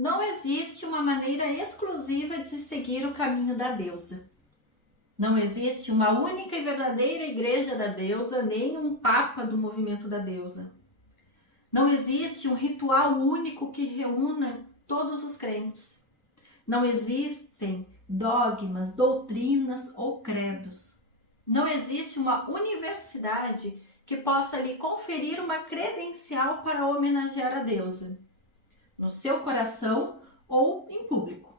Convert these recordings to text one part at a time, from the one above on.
Não existe uma maneira exclusiva de seguir o caminho da deusa. Não existe uma única e verdadeira igreja da deusa, nem um papa do movimento da deusa. Não existe um ritual único que reúna todos os crentes. Não existem dogmas, doutrinas ou credos. Não existe uma universidade que possa lhe conferir uma credencial para homenagear a deusa, no seu coração ou em público.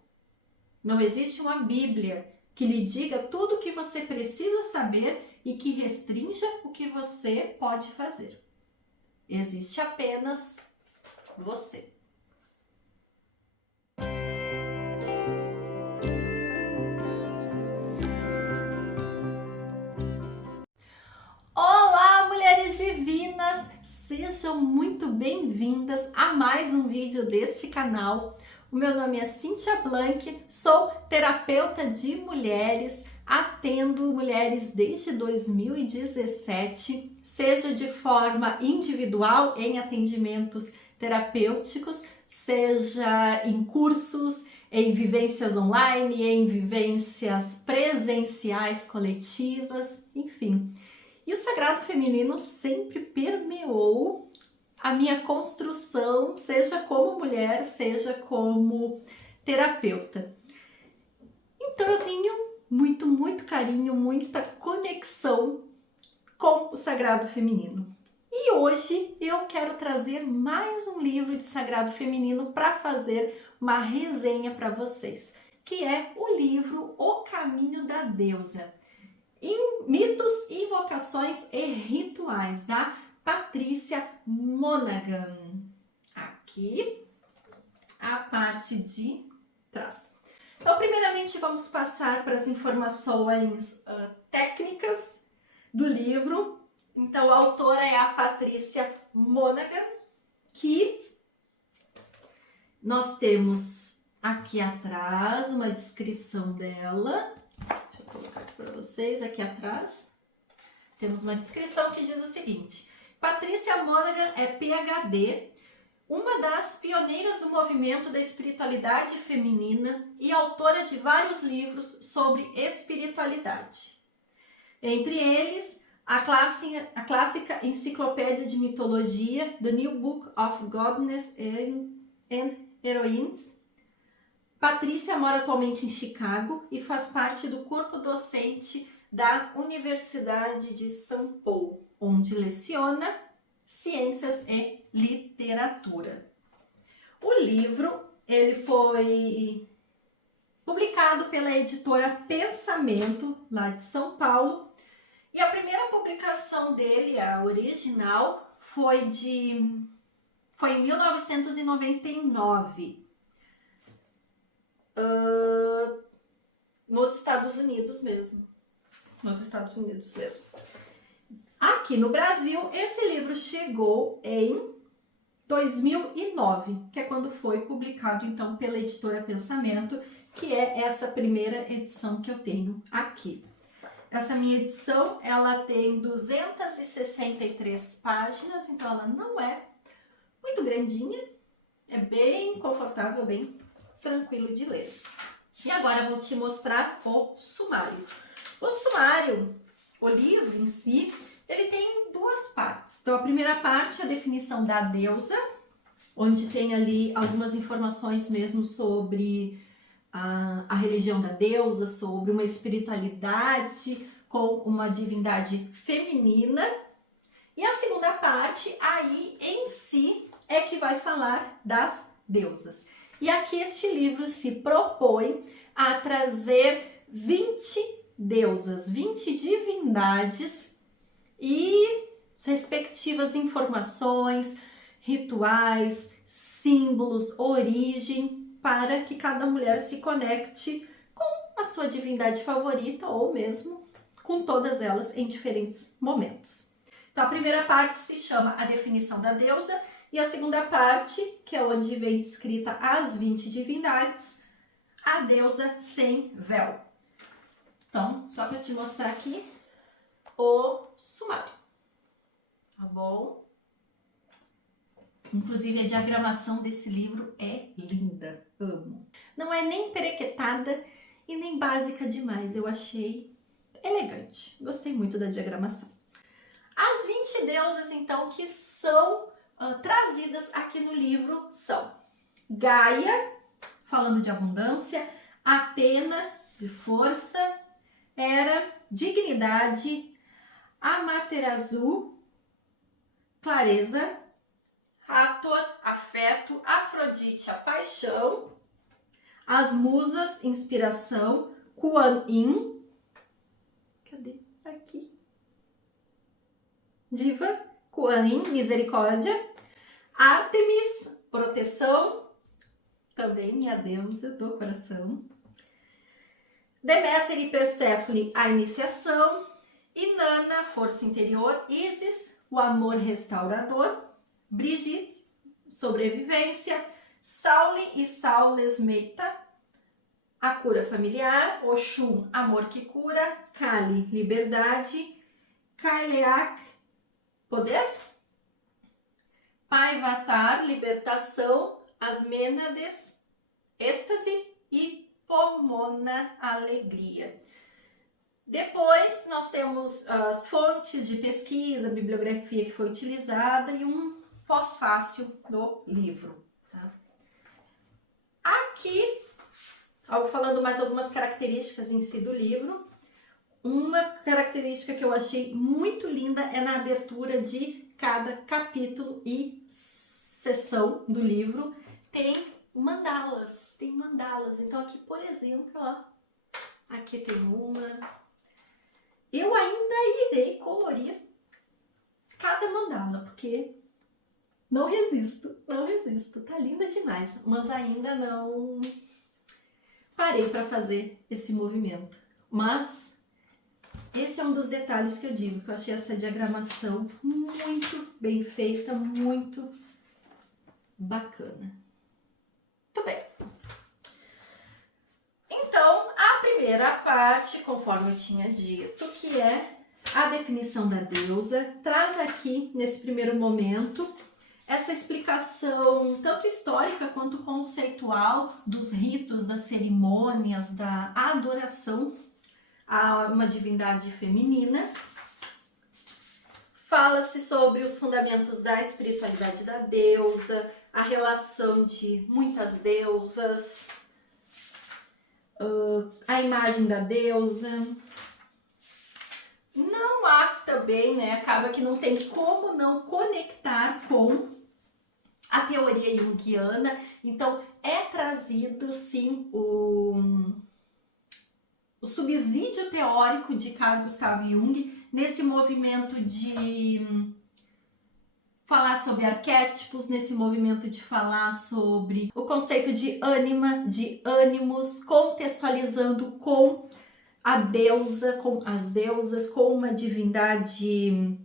Não existe uma Bíblia que lhe diga tudo o que você precisa saber e que restrinja o que você pode fazer. Existe apenas você. Olá, mulheres divinas! Sejam muito bem-vindas a mais um vídeo deste canal. O meu nome é Cíntia Blanc, sou terapeuta de mulheres, atendo mulheres desde 2017, seja de forma individual em atendimentos terapêuticos, seja em cursos, em vivências online, em vivências presenciais coletivas, enfim. E o sagrado feminino sempre permeou a minha construção, seja como mulher, seja como terapeuta. Então eu tenho muito carinho, muita conexão com o sagrado feminino. E hoje eu quero trazer mais um livro de sagrado feminino para fazer uma resenha para vocês, que é o livro O Caminho da Deusa. Mitos, invocações e rituais, da Patrícia Monaghan. Aqui a parte de trás. Então, primeiramente, vamos passar para as informações técnicas do livro. Então, a autora é a Patrícia Monaghan, que nós temos aqui atrás uma descrição dela. Deixa eu colocar aqui para vocês, aqui atrás. Temos uma descrição que diz o seguinte: Patrícia Monaghan é PhD, uma das pioneiras do movimento da espiritualidade feminina e autora de vários livros sobre espiritualidade. Entre eles, a clássica enciclopédia de mitologia, The New Book of Goddess and Heroines. Patrícia mora atualmente em Chicago e faz parte do corpo docente da Universidade de São Paulo, onde leciona ciências e literatura. O livro ele foi publicado pela editora Pensamento, lá de São Paulo, e a primeira publicação dele, a original, foi em 1999. Nos Estados Unidos mesmo. Aqui no Brasil, esse livro chegou em 2009, que é quando foi publicado então pela editora Pensamento, que é essa primeira edição que eu tenho aqui. Essa minha edição, ela tem 263 páginas, então ela não é muito grandinha, é bem confortável, bem tranquilo de ler. E agora eu vou te mostrar o sumário. O sumário, o livro em si, ele tem duas partes. Então a primeira parte é a definição da deusa, onde tem ali algumas informações mesmo sobre a religião da deusa, sobre uma espiritualidade com uma divindade feminina. E a segunda parte, aí em si, é que vai falar das deusas. E aqui este livro se propõe a trazer 20 deusas, 20 divindades e respectivas informações, rituais, símbolos, origem, para que cada mulher se conecte com a sua divindade favorita ou mesmo com todas elas em diferentes momentos. Então, a primeira parte se chama A Definição da Deusa, e a segunda parte, que é onde vem descrita as 20 divindades, a deusa sem véu. Então, só para te mostrar aqui o sumário, tá bom? Inclusive, a diagramação desse livro é linda, amo. Não é nem perequetada e nem básica demais, eu achei elegante. Gostei muito da diagramação. As 20 deusas, então, que são trazidas aqui no livro são Gaia, falando de abundância, Atena, de força, Hera, dignidade, Amaterasu, clareza, Hathor, afeto, Afrodite, a paixão, as musas, inspiração, Kuan Yin, cadê? Aqui. Diva, Kuan Yin, misericórdia, Ártemis, proteção, também minha deusa do coração, Deméter e Perséfone, a iniciação, Inanna, força interior, Ísis, o amor restaurador, Brigitte, sobrevivência, Saule e Saulesmeta, a cura familiar, Oxum, amor que cura, Kali, liberdade, Kaileak, poder, Paivatar, libertação, as Mênades, êxtase e Pomona, alegria. Depois nós temos as fontes de pesquisa, a bibliografia que foi utilizada e um pós-fácil do livro. Tá? Aqui, falando mais algumas características em si do livro, uma característica que eu achei muito linda é na abertura de cada capítulo e seção do livro tem mandalas, Então aqui, por exemplo, ó, aqui tem uma. Eu ainda irei colorir cada mandala, porque não resisto. Tá linda demais, mas ainda não parei para fazer esse movimento. Mas esse é um dos detalhes que eu digo, que eu achei essa diagramação muito bem feita, muito bacana. Muito bem. Então, a primeira parte, conforme eu tinha dito, que é a definição da deusa, traz aqui, nesse primeiro momento, essa explicação tanto histórica quanto conceitual dos ritos, das cerimônias, da adoração a uma divindade feminina. Fala-se sobre os fundamentos da espiritualidade da deusa, a relação de muitas deusas, a imagem da deusa. Não há também, né? Acaba que não tem como não conectar com a teoria junguiana. Então, é trazido, sim, o subsídio teórico de Carl Gustav Jung nesse movimento de falar sobre arquétipos, nesse movimento de falar sobre o conceito de ânima, de ânimos, contextualizando com a deusa, com as deusas, com uma divindade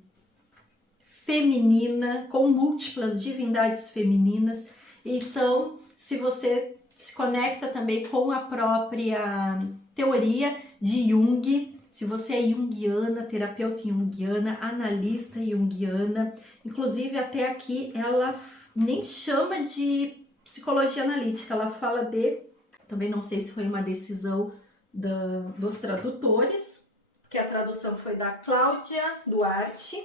feminina, com múltiplas divindades femininas. Então, se você se conecta também com a própria teoria de Jung, se você é junguiana, terapeuta junguiana, analista junguiana, inclusive até aqui ela nem chama de psicologia analítica, ela fala de, também não sei se foi uma decisão dos tradutores, porque a tradução foi da Cláudia Duarte,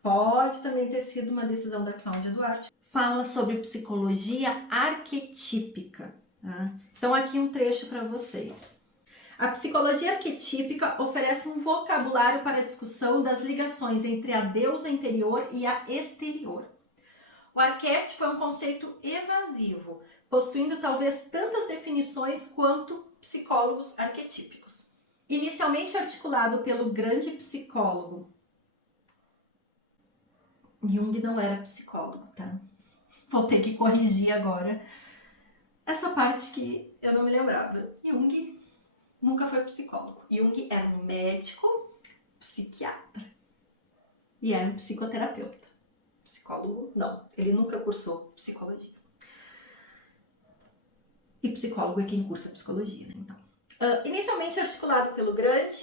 pode também ter sido uma decisão da Cláudia Duarte, fala sobre psicologia arquetípica. Tá? Então aqui um trecho para vocês. A psicologia arquetípica oferece um vocabulário para a discussão das ligações entre a deusa interior e a exterior. O arquétipo é um conceito evasivo, possuindo talvez tantas definições quanto psicólogos arquetípicos. Inicialmente articulado pelo grande psicólogo, Jung não era psicólogo, tá? Vou ter que corrigir agora essa parte que eu não me lembrava. Jung nunca foi psicólogo. Jung era um médico, psiquiatra e era um psicoterapeuta. Psicólogo, não. Ele nunca cursou psicologia. E psicólogo é quem cursa psicologia, né? Então, inicialmente articulado pelo grande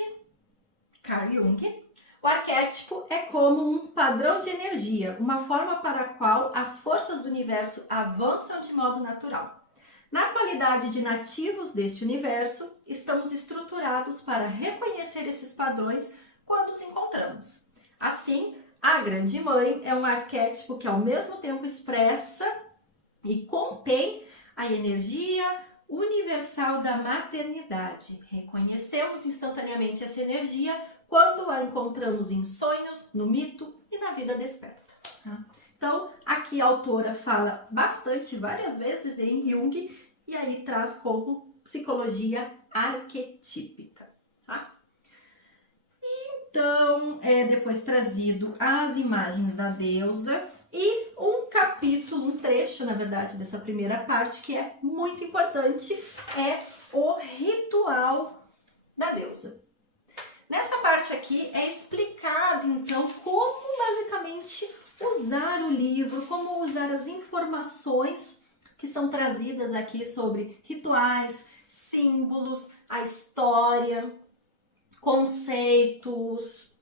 Carl Jung, o arquétipo é como um padrão de energia, uma forma para a qual as forças do universo avançam de modo natural. Na qualidade de nativos deste universo, estamos estruturados para reconhecer esses padrões quando os encontramos. Assim, a Grande Mãe é um arquétipo que ao mesmo tempo expressa e contém a energia universal da maternidade. Reconhecemos instantaneamente essa energia quando a encontramos em sonhos, no mito e na vida desperta. Tá? Então, aqui a autora fala bastante, várias vezes em Jung, e aí traz como psicologia arquetípica. Tá? Então, é depois trazido as imagens da deusa e um capítulo, um trecho, na verdade, dessa primeira parte, que é muito importante, é o ritual da deusa. Nessa parte aqui é explicado, então, como basicamente usar o livro, como usar as informações que são trazidas aqui sobre rituais, símbolos, a história, conceitos,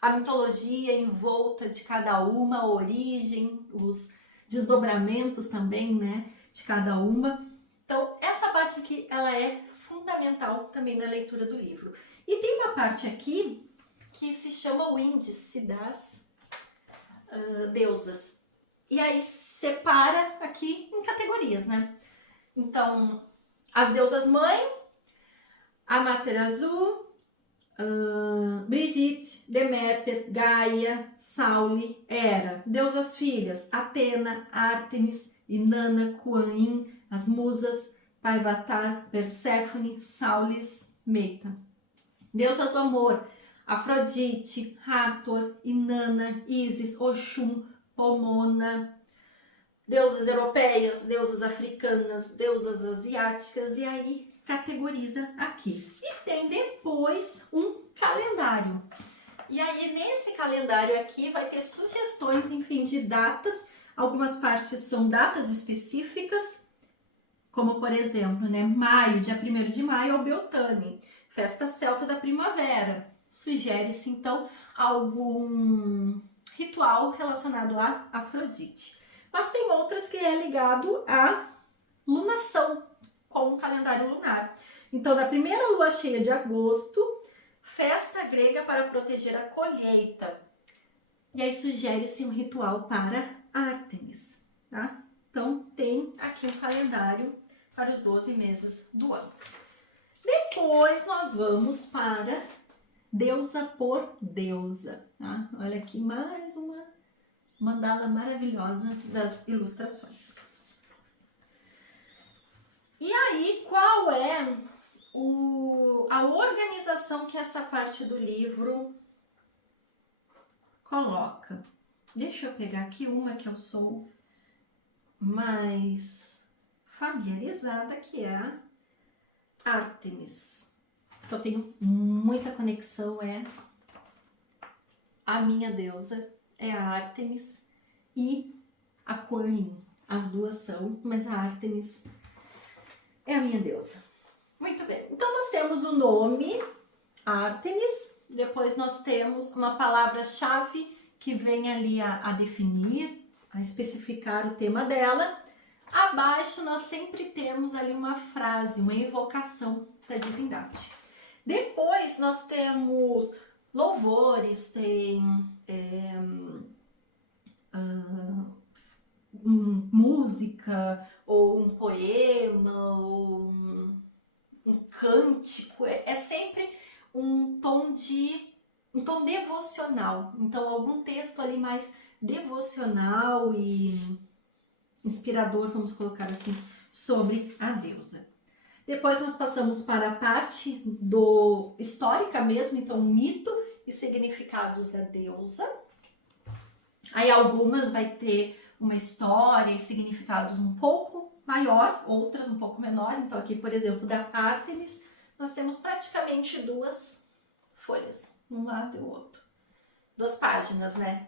a mitologia em volta de cada uma, a origem, os desdobramentos também, né, de cada uma. Então, essa parte aqui, ela é fundamental também na leitura do livro. E tem uma parte aqui que se chama o índice das deusas. E aí separa aqui em categorias, né? Então, as deusas mãe, Amaterasu, Brigitte, Deméter, Gaia, Sauli, Hera. Deusas filhas, Atena, Ártemis, Inanna, Kuan Yin, as musas, Paivatar, Perséfone, Saulis, Meita. Deusas do amor, Afrodite, Hathor, Inanna, Ísis, Oxum, Pomona. Deusas europeias, deusas africanas, deusas asiáticas, e aí categoriza aqui. E tem depois um calendário. E aí nesse calendário aqui vai ter sugestões, enfim, de datas. Algumas partes são datas específicas, como por exemplo, né, maio, dia 1º de maio é o Beltane, festa celta da primavera. Sugere-se então algum ritual relacionado a Afrodite. Mas tem outras que é ligado à lunação, com o calendário lunar. Então, na primeira lua cheia de agosto, festa grega para proteger a colheita. E aí sugere-se um ritual para Ártemis, tá? Então, tem aqui um calendário para os 12 meses do ano. Depois, nós vamos para deusa por deusa, tá? Olha aqui mais uma mandala maravilhosa das ilustrações. E aí, qual é a organização que essa parte do livro coloca? Deixa eu pegar aqui uma que eu sou mais familiarizada, que é a Ártemis. Que eu tenho muita conexão, é a minha deusa, é a Ártemis e a Kuan Yin. As duas são, mas a Ártemis é a minha deusa. Muito bem. Então, nós temos o nome Ártemis. Depois nós temos uma palavra-chave que vem ali a definir, a especificar o tema dela. Abaixo nós sempre temos ali uma frase, uma evocação da divindade. Depois nós temos louvores, tem música, ou um poema, ou um cântico. É sempre um tom devocional. Então, algum texto ali mais devocional e inspirador, vamos colocar assim, sobre a deusa. Depois nós passamos para a parte histórica mesmo, então mito e significados da deusa. Aí algumas vai ter uma história e significados um pouco maior, outras um pouco menor. Então aqui, por exemplo, da Ártemis, nós temos praticamente 2 folhas, um lado e o outro. 2 páginas, né?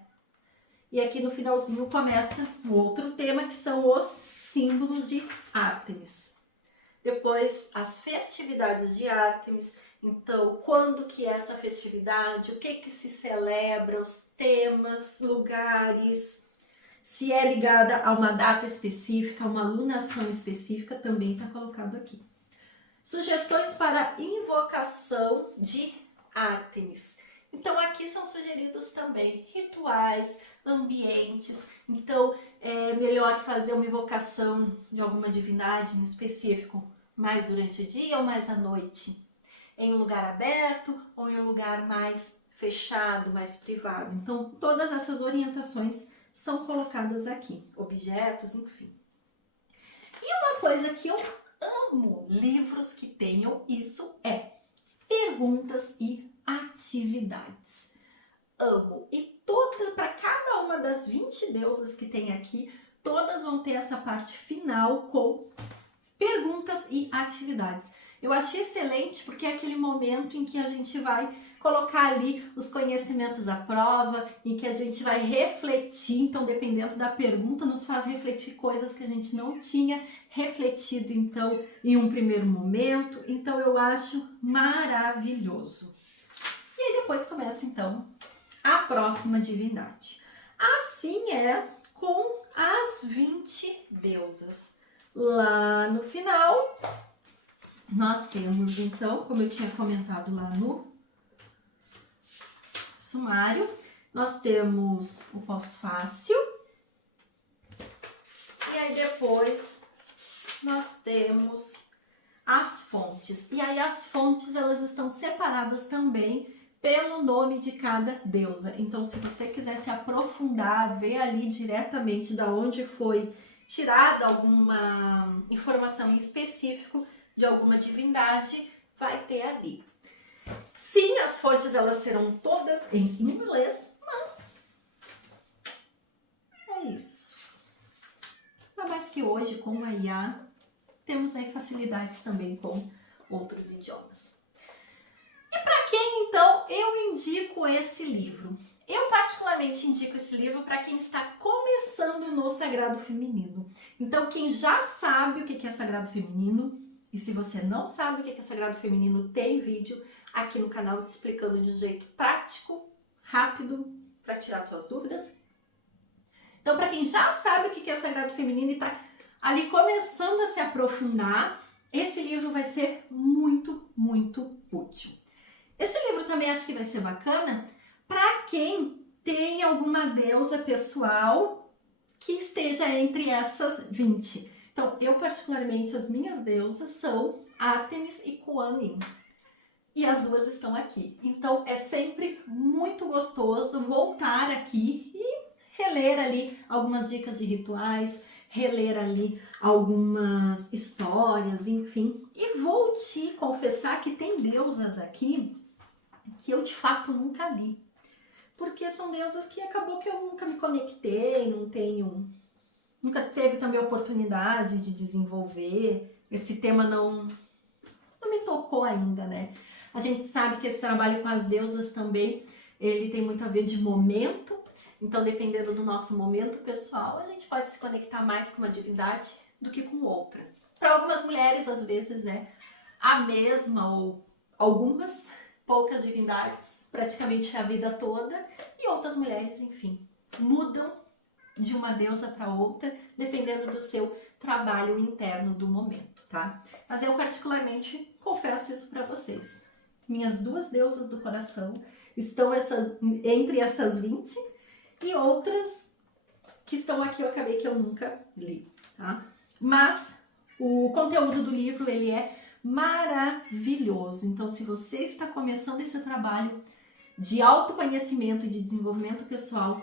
E aqui no finalzinho começa um outro tema, que são os símbolos de Ártemis. Depois, as festividades de Ártemis. Então, quando que é essa festividade? O que se celebra? Os temas, lugares. Se é ligada a uma data específica, a uma alunação específica, também está colocado aqui. Sugestões para invocação de Ártemis. Então aqui são sugeridos também rituais, ambientes. Então é melhor fazer uma invocação de alguma divindade em específico mais durante o dia ou mais à noite? Em um lugar aberto ou em um lugar mais fechado, mais privado? Então todas essas orientações são colocadas aqui. Objetos, enfim. E uma coisa que eu amo livros que tenham isso é perguntas e atividades. Amo. E para cada uma das 20 deusas que tem aqui, todas vão ter essa parte final com perguntas e atividades. Eu achei excelente porque é aquele momento em que a gente vai colocar ali os conhecimentos à prova, em que a gente vai refletir. Então, dependendo da pergunta, nos faz refletir coisas que a gente não tinha refletido, então, em um primeiro momento. Então, eu acho maravilhoso. E aí, depois começa, então, a próxima divindade. Assim é com as 20 deusas. Lá no final, nós temos, então, como eu tinha comentado lá no sumário, nós temos o pós-fácil. E aí depois nós temos as fontes. E aí as fontes, elas estão separadas também pelo nome de cada deusa. Então, se você quiser se aprofundar, ver ali diretamente da onde foi tirada alguma informação em específico de alguma divindade, vai ter ali. Sim, as fontes elas serão todas em inglês, mas é isso. Ainda mais que hoje, com a IA, temos aí facilidades também com outros idiomas. E para quem, então, eu indico esse livro? Eu particularmente indico esse livro para quem está começando no Sagrado Feminino. Então, quem já sabe o que é Sagrado Feminino, e se você não sabe o que é Sagrado Feminino, tem vídeo aqui no canal te explicando de um jeito prático, rápido, para tirar suas dúvidas. Então, para quem já sabe o que é Sagrado Feminino e está ali começando a se aprofundar, esse livro vai ser muito, muito útil. Esse livro também acho que vai ser bacana para quem tem alguma deusa pessoal que esteja entre essas 20. Então, eu particularmente, as minhas deusas são Ártemis e Kuan Yin. E as duas estão aqui. Então, é sempre muito gostoso voltar aqui e reler ali algumas dicas de rituais, reler ali algumas histórias, enfim. E vou te confessar que tem deusas aqui que eu de fato nunca li. Porque são deusas que acabou que eu nunca me conectei, nunca teve também a oportunidade de desenvolver. Esse tema não me tocou ainda, né? A gente sabe que esse trabalho com as deusas também, ele tem muito a ver de momento. Então, dependendo do nosso momento pessoal, a gente pode se conectar mais com uma divindade do que com outra. Para algumas mulheres, às vezes, é a mesma ou algumas poucas divindades, praticamente a vida toda. E outras mulheres, enfim, mudam de uma deusa para outra, dependendo do seu trabalho interno do momento, tá? Mas eu particularmente confesso isso para vocês. Minhas duas deusas do coração estão entre essas 20 e outras que estão aqui eu acabei que eu nunca li, tá? Mas o conteúdo do livro, ele é maravilhoso. Então, se você está começando esse trabalho de autoconhecimento e de desenvolvimento pessoal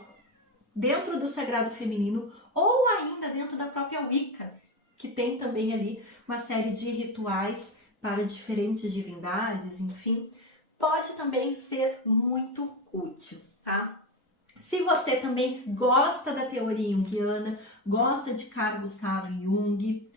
dentro do Sagrado Feminino ou ainda dentro da própria Wicca, que tem também ali uma série de rituais para diferentes divindades, enfim, pode também ser muito útil, tá? Se você também gosta da teoria junguiana, gosta de Carl Gustav Jung,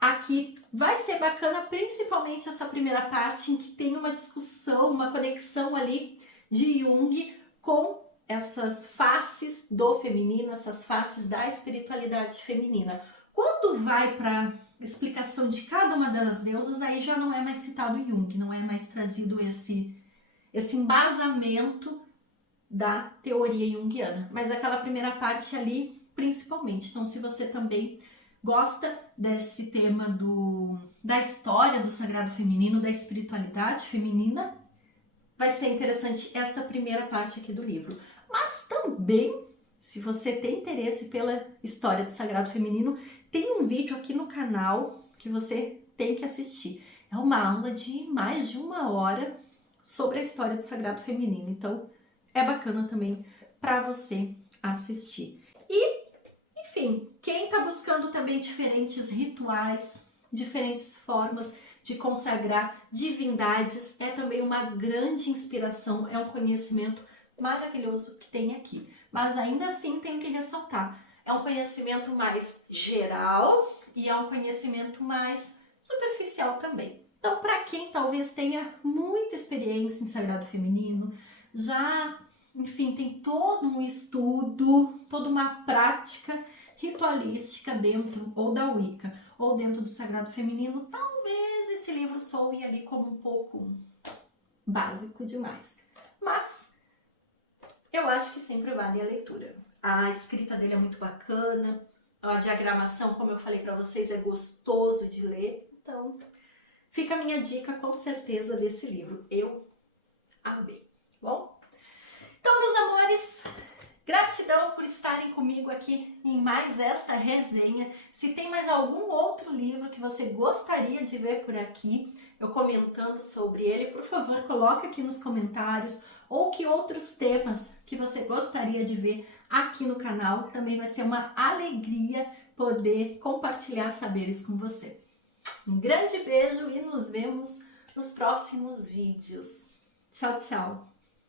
aqui vai ser bacana principalmente essa primeira parte em que tem uma discussão, uma conexão ali de Jung com essas faces do feminino, essas faces da espiritualidade feminina. Quando vai para explicação de cada uma das deusas, aí já não é mais citado Jung, não é mais trazido esse embasamento da teoria junguiana. Mas aquela primeira parte ali principalmente. Então, se você também gosta desse tema da história do sagrado feminino, da espiritualidade feminina, vai ser interessante essa primeira parte aqui do livro. Mas também, se você tem interesse pela história do sagrado feminino, tem um vídeo aqui no canal que você tem que assistir. É uma aula de mais de 1 hora sobre a história do sagrado feminino. Então, é bacana também para você assistir. E, enfim, quem está buscando também diferentes rituais, diferentes formas de consagrar divindades, é também uma grande inspiração, é um conhecimento maravilhoso que tem aqui. Mas ainda assim tenho que ressaltar, é um conhecimento mais geral e é um conhecimento mais superficial também. Então, para quem talvez tenha muita experiência em sagrado feminino, já, enfim, tem todo um estudo, toda uma prática ritualística dentro ou da Wicca ou dentro do sagrado feminino, talvez esse livro soe ali como um pouco básico demais. Mas eu acho que sempre vale a leitura. A escrita dele é muito bacana, a diagramação, como eu falei para vocês, é gostoso de ler. Então, fica a minha dica com certeza desse livro. Eu amei. Bom? Então, meus amores, gratidão por estarem comigo aqui em mais esta resenha. Se tem mais algum outro livro que você gostaria de ver por aqui, eu comentando sobre ele, por favor, coloque aqui nos comentários. Ou que outros temas que você gostaria de ver aqui no canal. Também vai ser uma alegria poder compartilhar saberes com você. Um grande beijo e nos vemos nos próximos vídeos. Tchau, tchau!